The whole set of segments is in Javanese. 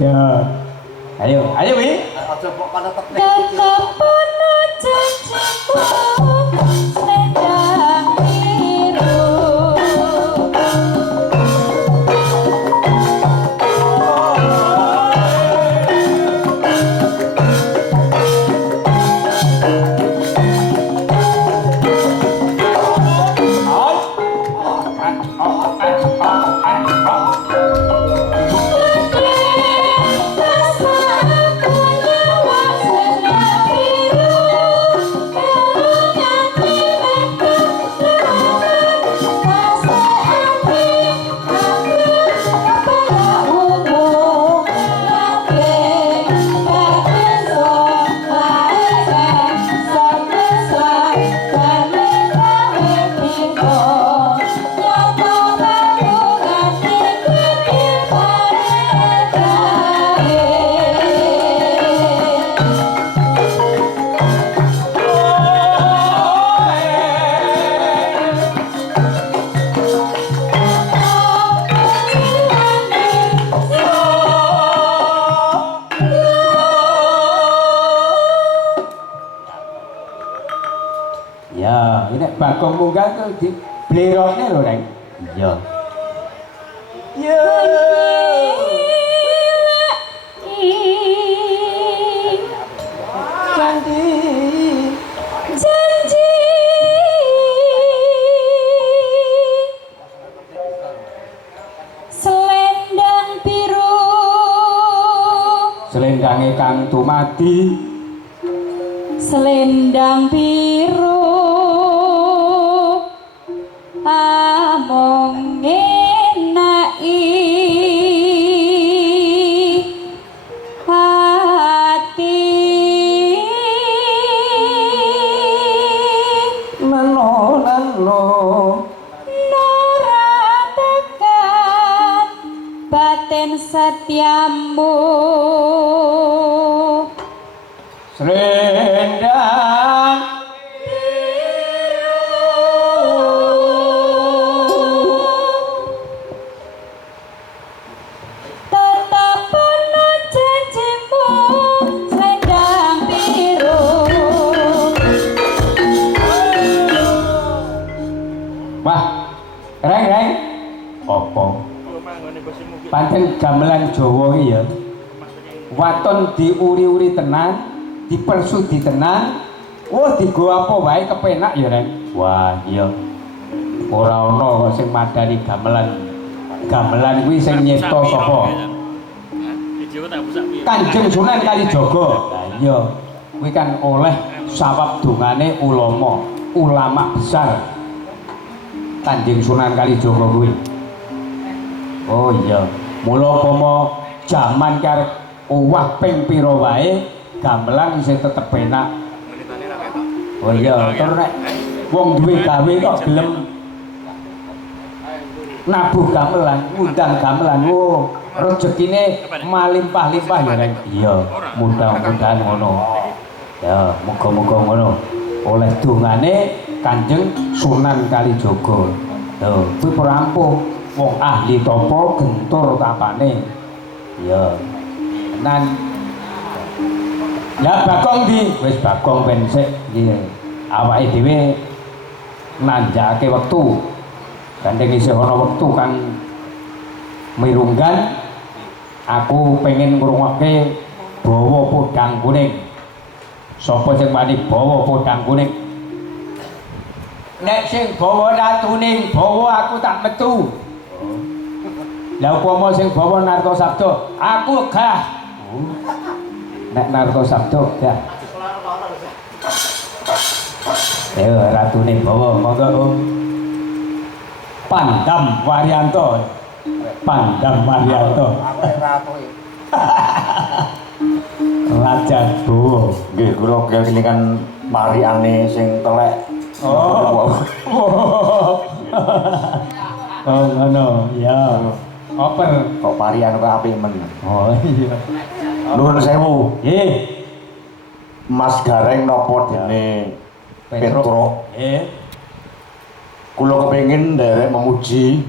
Ya. Ayo Wi. Aja kok kana teknik. Kekapono janjimu selendang biru. Ya, ini Bagong munggah tuh di bleroknya loh, Reng. Iya. Ya. Janji. Janji. Selendang biru. Selendangnya Kang Tumadi. Selendang biru. Among enai hati Nano Nora tekan batin setiamu. Selendang Tetapono janjimu selendang biru. Wah, Reng. Apa? Pancen gamelan Jawa iki ya. Waton diuri-uri tenan, dipersudi tenan. Wah, digo apa wae kepenak ya, Reng. Wah, iya. Ora ana kok sing madani gamelan. Gamelan kuwi sing nyipta sapa? Kanjeng Sunan Kalijaga. Lah iya. Kuwi kan oleh sawab dongane ulama besar. Kanjeng Sunan Kalijaga kuwi. Oh iya. Mula upama jaman karep owah ping pira wae gamelan isih tetep enak. Oh iya, terus nek wong duwe gawe kok gelem nabuh gamelan, ngundang gamelan. Oh, rezekine malimpah-limpah ya, Reng. Iya, mudah-mudahan ngono. Ya, muga-muga ngono. Oleh dongane Kanjeng Sunan Kalijaga. Lho, kuwi perampuh wong ahli tapa gentur tapane. Iya. Tenan. Ya Bagong di, wis Bagong ben sik iki. Awake dhewe nanjakake wektu. Gandeng isih ana wektu Kang mirunggan. Aku pengen ngrungokke bawa podang kuning. Sapa sing wani bawa podang kuning? Nek sing bawa ratuning bawa aku tak metu. Lah upama sing bawa narta sabda, aku gah. Nek narta sabda gah. Ayo ratune bawa monggo Om. Pandam Waryanto. Pandam Waryanto. Raja Bowo. Nggih, kula kelingan mariane sing telek. Oh. Oh, ngono. Ya. Oper Kok parian kok apik men. Oh iya. Nuwun sewu. Nggih. Mas Gareng napa dene Petro. Nggih. Kula kepengin nderek memuji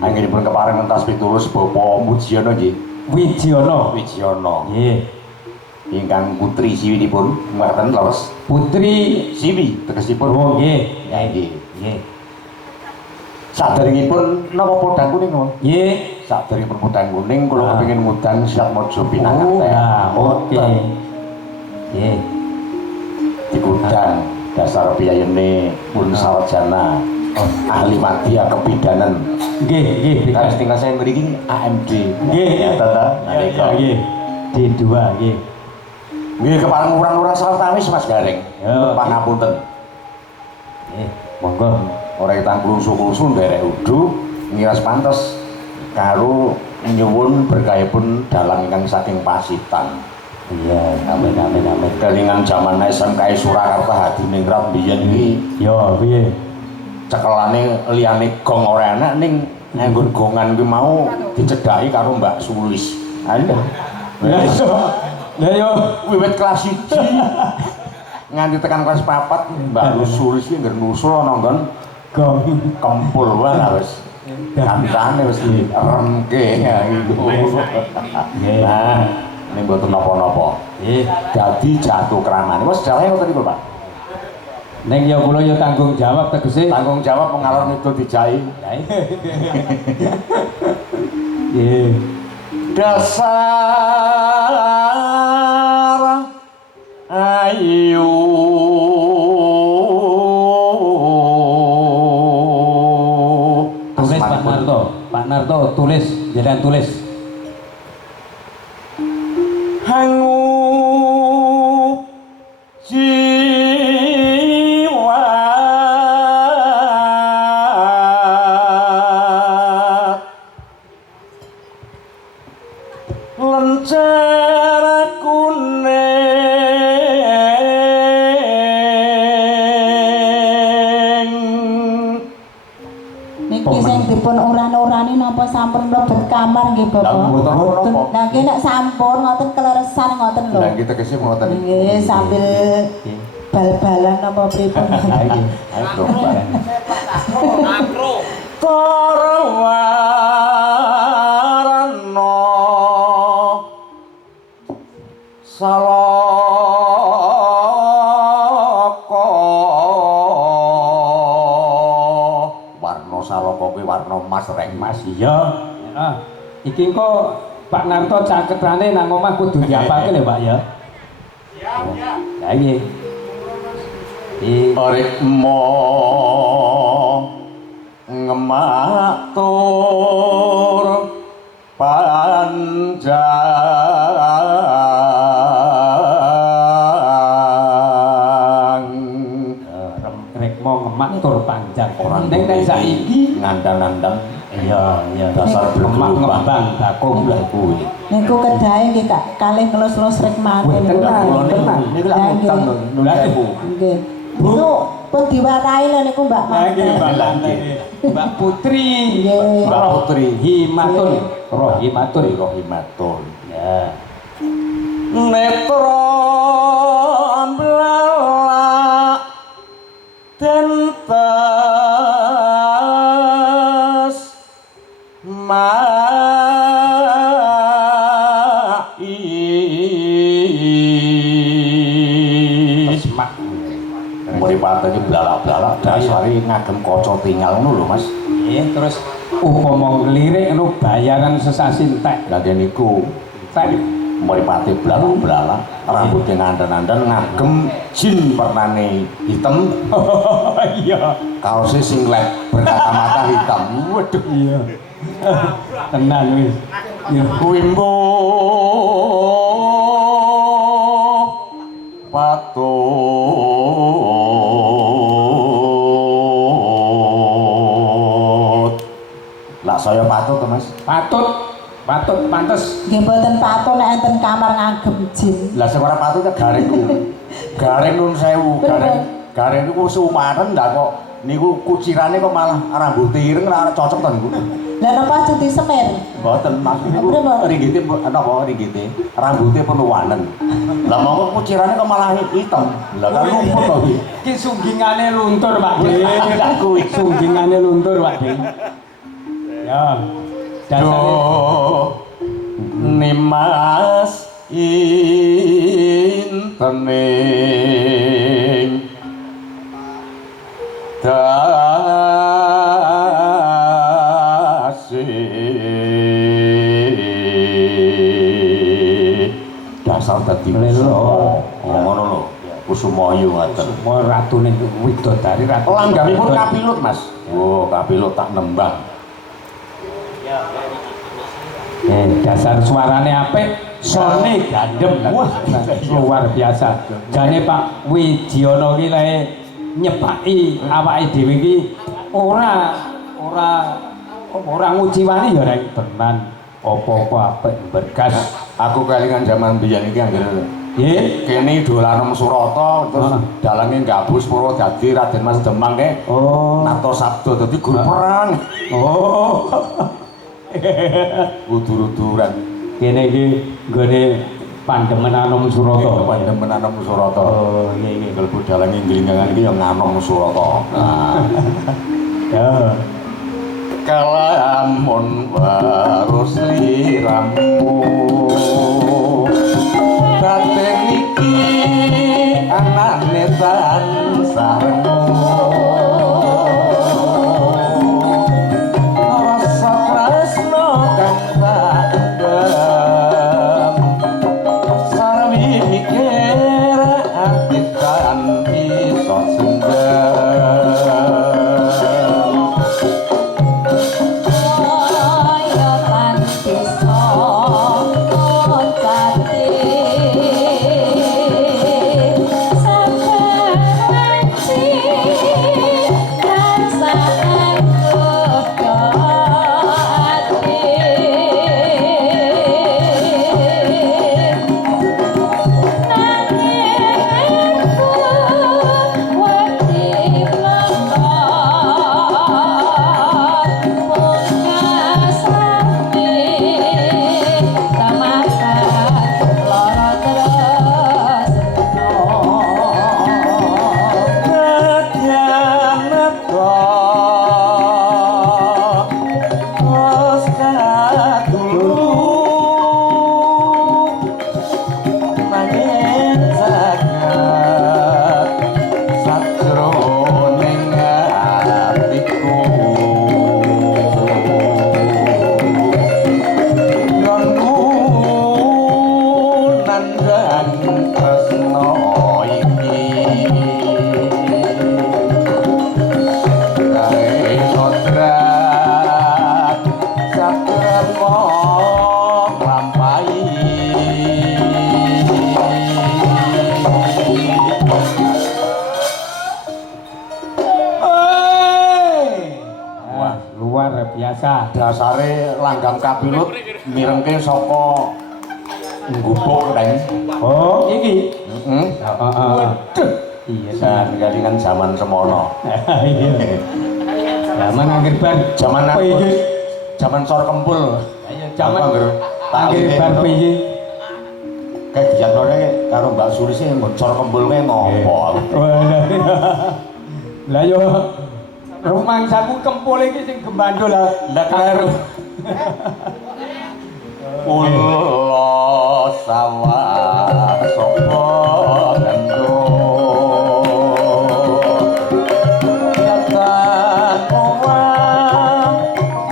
Anggenipun kepareng entas pitulus Bapak Mujiono nggih. Wijiono. Wijiono. Nggih. Ingkang putri siwinipun ngaten leres. Putri Siwi tegesipun. Oh nggih. Ya nggih. Nggih. Saderengipun napa podang kuning napa? Nggih. Saderengipun podang kuning kula kepengin ngundang Siap Mojo Pinangan teh. Oke. Nggih. Digundang dasar piyayene pun sarjana ahli madya kebidanan. Nggih. Kan tinggal saya mriki AMD. Nggih. Ya tata. Nalika. Nggih. D2 nggih. Nggih kepareng urang-urang sawetawis Mas Gareng. Ya. Pangapunten. Nggih, monggo. Ora kita klungsu-klungsu nderek udu ngiras pantes karo nyuwun berkahipun dalang ingkang saking Pasitan. Iya, amin. Kelingan jaman SMK Surakarta Hadiningrat biyen iki Yo, piye? cekelane liyane gong ora enak ning nganggo gongan kuwi mau dicedhaki karo Mbak Sulis. Ayo. Ya yo, Wiwit kelas 1 nganti tekan kelas 4 Mbak Sulis iki ngger nusul ana nggon gong. kempul wae wis. Kancane wis diremke ya iku. Nah, ini mboten napa-napa. Nggih. Dadi jatuh kramane. Wis jarahe ngoten niku, Pak. Ning ya kula ya tanggung jawab tegese. Tanggung jawab mengalor ngidul dijai. Nggih. Dasar ayu Tulis Pak Narto. Pak Narto tulis, jalan tulis. hangu jiwa lencer kuning. Niki sing dipun uran-urani napa sampun mlebet kamar nggih Lah, Bapak? mboten napa. Lah nggih nek sampun ngoten kleresan ngoten lho. Lah kita kesih ngoten. Nggih sambil bal-balan napa pripun. Nggih. Ayo coba. Torwarno salaka warna salaka kuwi warna emas rek mas. Iya. Ah, iki kok Pak Narto caketrane nang omah kudu diapake lho, Pak ya. Siap. Ya nggih. Rikmo ngematur panjang Rekmo ngematur panjang. orang Ning nek saiki ngandang-ngandang iya dasar emak bergelubang ngembang bakung lah kuwi. Niku kedahe nggih Kak kalih ngelus-ngelus rek mate Wih, niku. tenang. Niki lak utang lho Lah, Bu. Nggih. Niku pun diwarai lho niku Mbak Lagi Mate. Mbak Putri. Nggih. Mbak Putri Himatun. Rohimatun. Rohimatun. Ya. Netra mblalak dentes Semak. Mripate iki blalak-blalak dasare ngagem kaca tinggal ngono lho Mas. Nggih, terus upama ngelirik ngono bayaran sesasi entek. Lah niku Entek. mripate blalak-blalak rambutnya ngandan-andan ngagem jin warnane hitam Iya. kaosnya singlet berkacamata hitam. Waduh Iya. Tenan wis. Ya. kuwi patut. Lah saya patut to Mas. Patut pantes. Nggih mboten patut nek enten kamar ngagem jin. Lah sing ora patut ya garing ku. Garing nun sewu, garing niku seumaran ndak kok niku kucirane kok malah rambut ireng ora cocok to niku. Lah napa cuti semir? Mboten maksud niku Berapa? ringgite napa ringgite rambutnya penuh wanen. Lah mongko kucirane kok malah hitam. Lah kan lumpur to iki. Iki sunggingane luntur, Pak De. Lah kuwi Sunggingane luntur, Pak De. Ya. Dasare Do nimas intening dasar dadi lelo. Ngono lho. Kusumayu ngaten. Semua ratune widodari ratu. Langganipun kapilut, Mas. Oh, kapilut tak nembang. Dasar suarane apik, sone gandem. Wah, luar biasa. Jane Pak Widiono ki lae nyepaki awake dhewe iki ora nguji wani ya rek tenan. Apa-apa apik berkas. Aku kelingan zaman biyen iki anggere Nggih. kene dolanem Surata terus dalange gabus pura dadi Raden Mas Demang ke. Oh. Nato Sabdo dadi guru perang. Oh. Udur-uduran. Kene iki nggone Pandemen Anom Surata. Pandemen Anom Surata. Oh, nggih. Kalbu dalange nglingangan iki ya nganom Surata. Nah. Ya. Kalamun warus liramu Dateng iki anane tansarmu Rasa tresno kang tak endem Sarwi mikir ati kan iso sendem dasare langgang kapilut mirengke saka nggubuk reng. Oh, iki. Heeh. Heeh. Iya, Dan kalingan zaman semono. Iya. Zaman akhir bar. Zaman apa iki? Zaman sor kempul. Ayo zaman akhir bar piye? Kayak dianore karo Mbak Suri sih ngocor kempul kae ngopo. Lah yo rumangsaku kempul iki sing gembandul lah. Lah karo Ulo sawah sapa gandho Yatan owang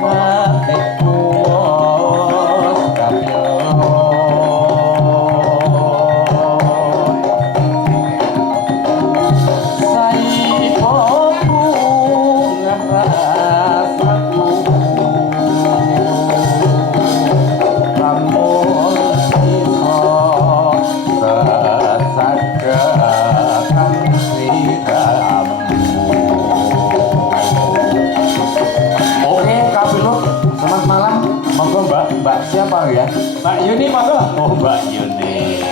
mati kuos kapyo Saipoku ngerasaku Mbak siapa ya? Mbak Yuni monggo. Oh, Mbak Yuni.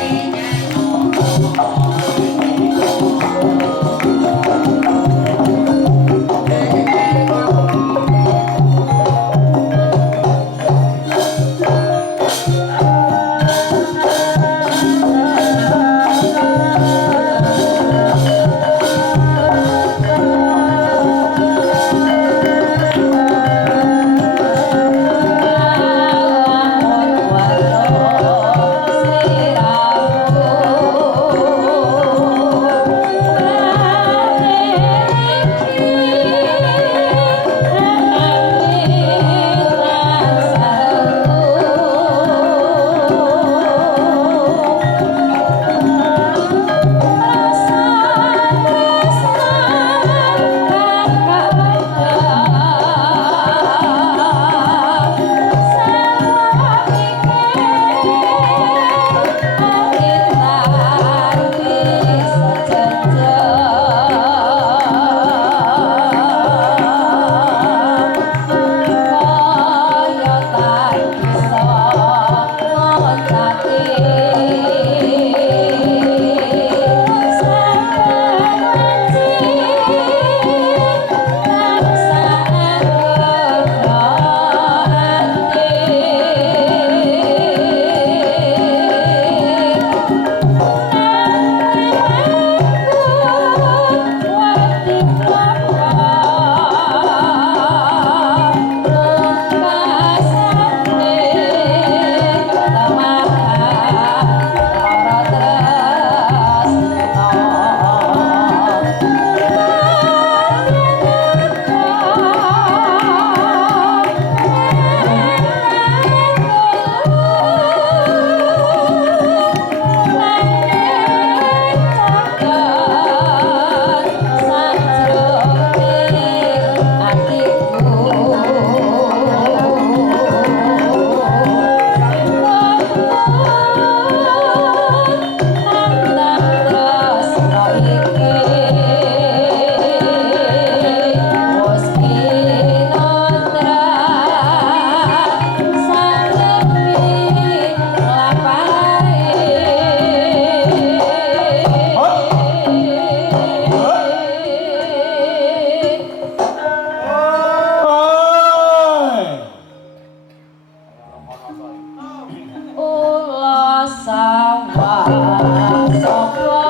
Ula sawah sapa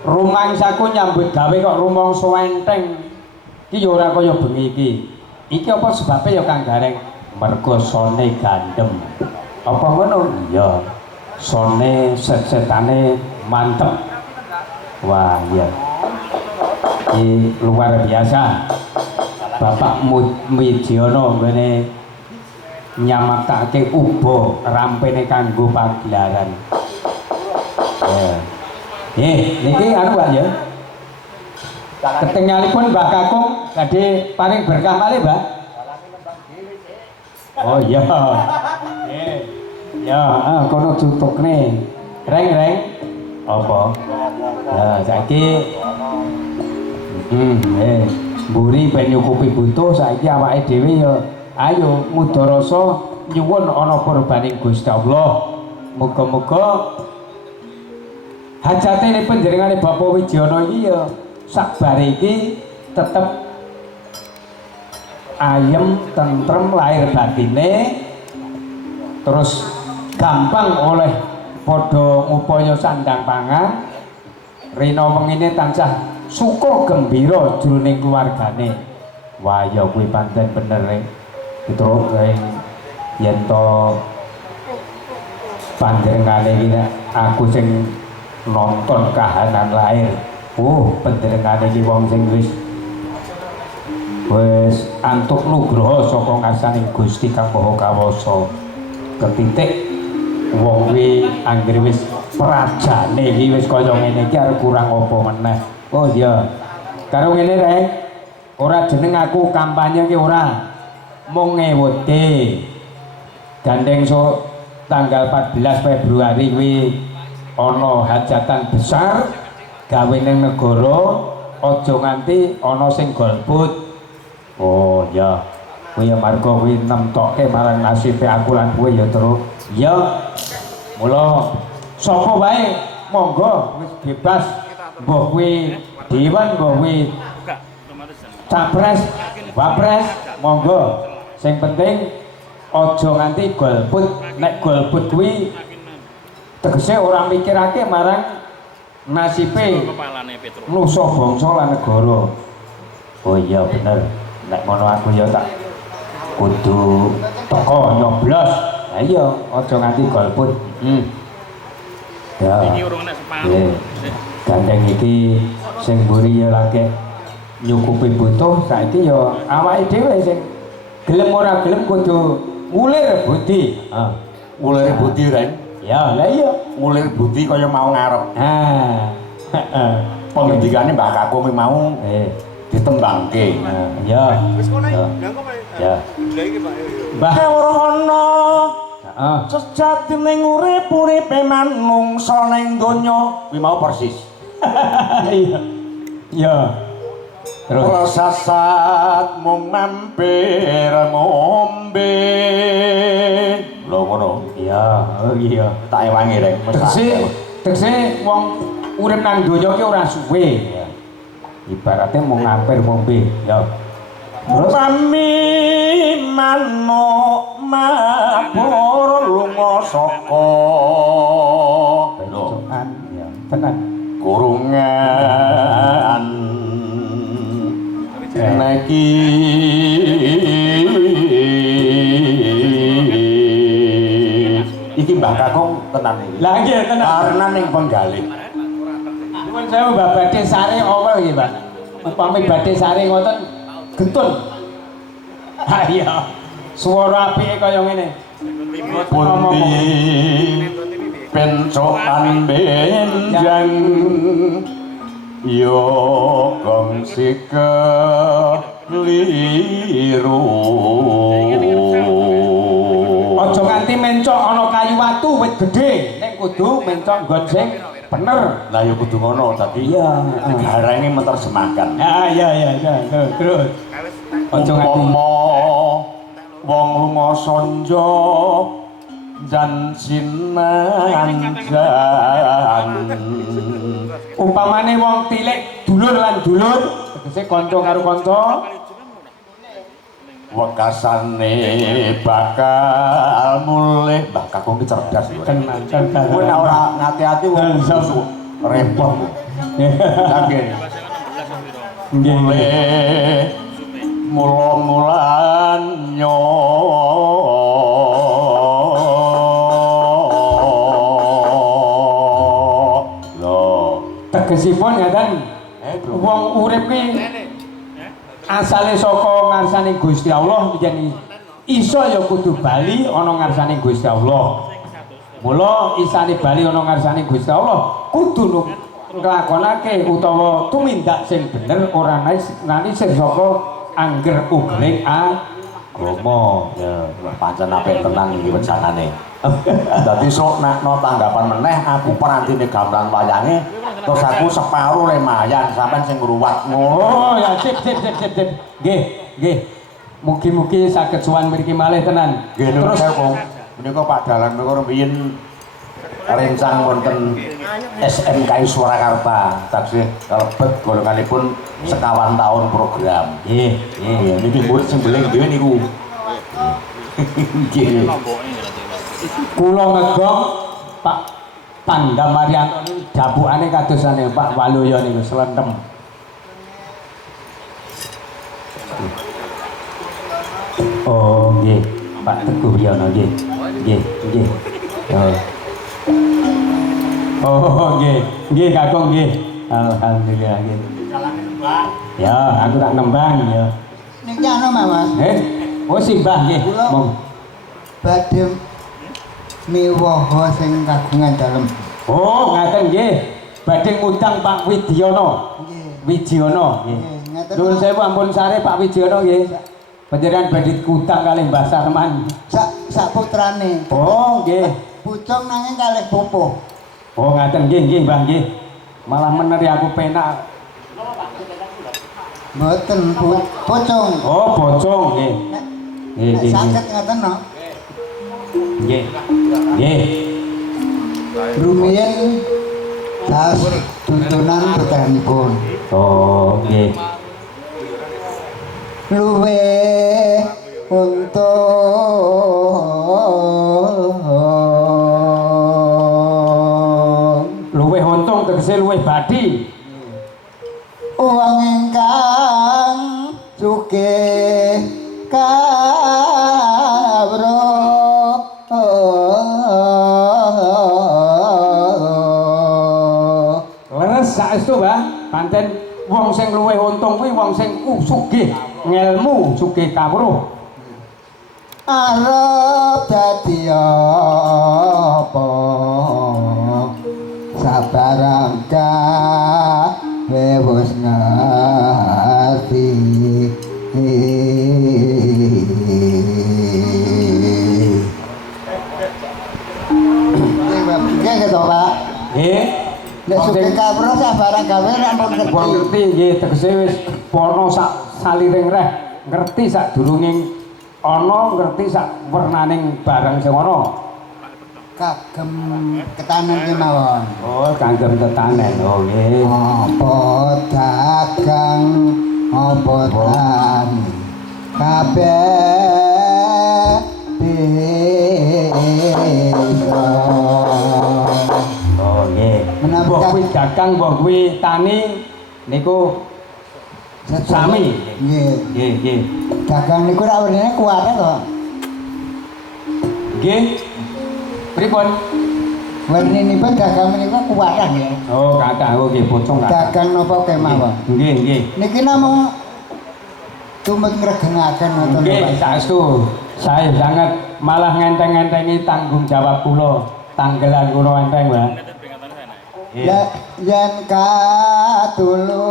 Rumangsaku nyambut gawe kok rumangsa enteng. Iki ya ora kaya bengi iki. Iki apa sebabe ya Kang Gareng? Mergo sone gandem. Apa ngono? Iya. Sone setane mantep. Wah, iya. Iki luar biasa. Bapak Midiono ngene nyamakake ubo rampene kanggo pagelaran. Niki anu Pak ya. Ketinggalipun Mbak Kakung badhe paring berkah malih, Mbak. Oh iya. Ya, kono tutukne. Reng. Apa? Ya, saiki mburi ben nyukupi butuh saiki awake dhewe ya ayo mudarasa nyuwun ana purbaning Gusti Allah. Muga-muga hajate ini panjenengane Bapak Widiono iki ya sakbare iki tetep ayem, tentrem lahir batine, terus gampang oleh padha ngupaya sandang pangan, rina wengine tansah syukur gembira jroning keluargane. Wah ya kuwi pancen bener rek. Terus yen to panjenengane iki aku sing nonton kahanan lahir. Panjenengane iki wong sing wis antuk nugraha saka ngarsaning Gusti Kang Maha Kawasa. Ketitik wong kuwi anggere wis prajane iki wis kaya ngene iki arep kurang apa meneh. Oh iya. Karo ngene rek, ora jeneng aku kampanye ki ora mung ngewede. Gandeng tanggal 14 Februari kuwi ana hajatan besar gawe ning negara, aja nganti ana sing golput. Oh ya, kuwi ya marga kuwi nemtokke marang nasibe aku lan kowe ya terus. Ya. Mula sapa wae monggo wis bebas, mbah kuwi dewan, mbah kuwi capres, wapres, monggo. Sing penting aja nganti golput. Nek golput kuwi tegese ora mikirake marang nasibe nusa bangsa lan negara. Oh iya bener, nek ngono aku ya tak kudu teko nyoblos. Lah iya aja nganti golput. Ya. Iki urung nek separuh. Gandeng iki sing mburi ya lagi nyukupi butuh, saiki ya awake dhewe sing gelem ora gelem kudu ngulir budi. Ngulir budi Ren. Ya, lah iya, ngulir budi kaya mau ngarep. Pengendikane Mbak Kakung mau ditembangke. Ya. Ya. Mbah ora ana sejatine urip-uripe manungsa ning donya kuwi mau persis. Iya. Ya. Terus rasasat mung mampir ngombe. Lho ngono. Iya, oh iya. Tak ewangi rek. Tegese wong urip nang donya ki ora suwe. Ibaratnya mau ngampir ngombe. Ya. Terus sami manuk mabur lunga saka belokan ya tenan kurungan niki iki Mbah Kakung tenan iki. Lah nggih tenan. Karena ning penggalih. Nuwun sewu Mbak Badhe sare apa nggih, Pak? Upami Badhe sare ngoten gentun. Ha iya. Swara apike kaya ngene. Pundi pencokan benjang yo kongsi keliru aja nganti mencok ana kayu watu wit gedhe nek kudu mencok nggon sing bener. lah yo kudu ngono tapi Iya. garenge menerjemahkan Ya terus aja nganti wong lunga sanja jan sinanjan umpamane wong tilik dulur lan dulur tegese kanca karo kanca wekasane bakal mulih Mbah Kakung ki cerdas lho. tenan Kowe nek ora ngati-ati wong susu repot. Nggih. Mulih mula-mulan nyo tegesipun ngaten wong urip ki asale saka ngarsane Gusti Allah yen iso ya kudu bali ana ngarsane Gusti Allah. Mula isane bali ana ngarsane Gusti Allah kudu nglakonake utawa tumindak sing bener ora nani sing saka angger ugling agama. ya pancen apik tenan iki wejanane. Dadi sok nek no tanggapan meneh aku perantine gamelan wayange terus aku separuh lemayan sampean sing ngruwat ngono. Oh ya sip. Nggih. Mugi-mugi saged sowan mriki malih tenan. Nggih terus kok menika Pak Dalan menika riyin rencang wonten SMK Surakarta taksih kalebet golonganipun sekawan tahun program. Nggih. Niki murid sing beling dhewe niku. Nggih. Kula ngegong Pak Pandam Marianto niku dabukane kadosane Pak Waluyo niku slentem. Oh nggih, Pak Teguh Yono nggih. Oh nggih Kakung nggih. Alhamdulillah nggih. Ya, aku tak nembang ya. Niki ana Mas. Oh simbah nggih. Mong. Badhe miwaha sing kagungan dalem. Oh, ngaten nggih. Badhe ngundang Pak Widiono. Nggih. Widiono nggih. Ngaten. Nuwun sewu ampun sare Pak Widiono nggih. Panjenengan badhe kutang kalih Mbah Sarman. Sak putrane. Oh, nggih. Pucung nanging kalih pupuh. Oh, ngaten nggih Mbah nggih. Malah meneri aku penak. Mboten pucung. Oh, bocong nggih. Nek saged ngaten no. Nggih. Nggih. Rumiyin saos tuntunan putripun. Oh, nggih. Luwe Luwih untung tegese luwih badi. wong ingkang sugih kawruh Leres saestu, Mbah. Pancen wong sing luwih untung kuwi wong sing sugih ngelmu, sugih kawruh. arep dadi apa sabarang kawe wis ngerti Nggih gitu Pak. Nggih. Nek sugih kawruh sabarang gawe nek pun Wong ngerti nggih tegese wis pono sak saliring reh, ngerti sak durunging ana, ngerti sak wernaning barang sing ana. kagem ketanen kemawon. Oh, kanggem tetanen. Oh, nggih. Apa dagang apa tani kabeh bisa. Oh, nggih. Menawi Mbok kuwi dagang, mbok kuwi tani niku sami. Nggih. Nggih. Dagang niku ra werene kuwate kok. Nggih. Pripun? Werninipun dagang menika kuwate nggih. Oh, kathah nggih pocong kathah. Dagang napa kemawon. Nggih. Niki namung tumut ngregengaken ngoten Nggih, Pak. saestu. Saya sangat malah ngenteng-ngentengi tanggung jawab kula. tanggelan kuno enteng, Mbak. Ya yen kadulu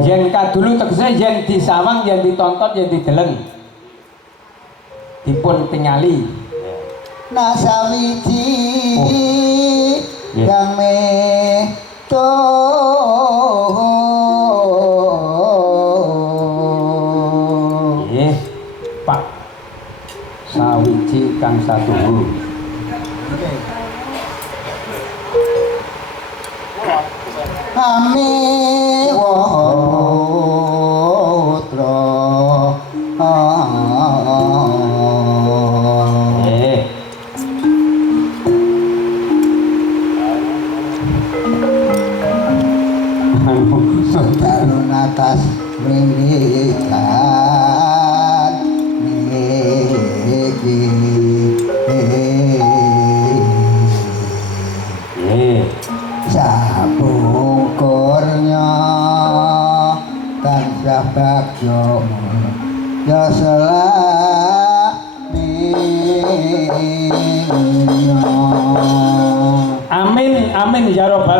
Yen kadulu tegese yen disawang, yen ditonton, yen dideleng. Dipun tingali. nasawiji Nggih. kang meto Nggih. Pak sawiji kang satuhu. ame wotra Nggih. Tarun atas minggikan miki Nggih. sabungkurnya tansah bagyo ya selak Amin, amin ya robbal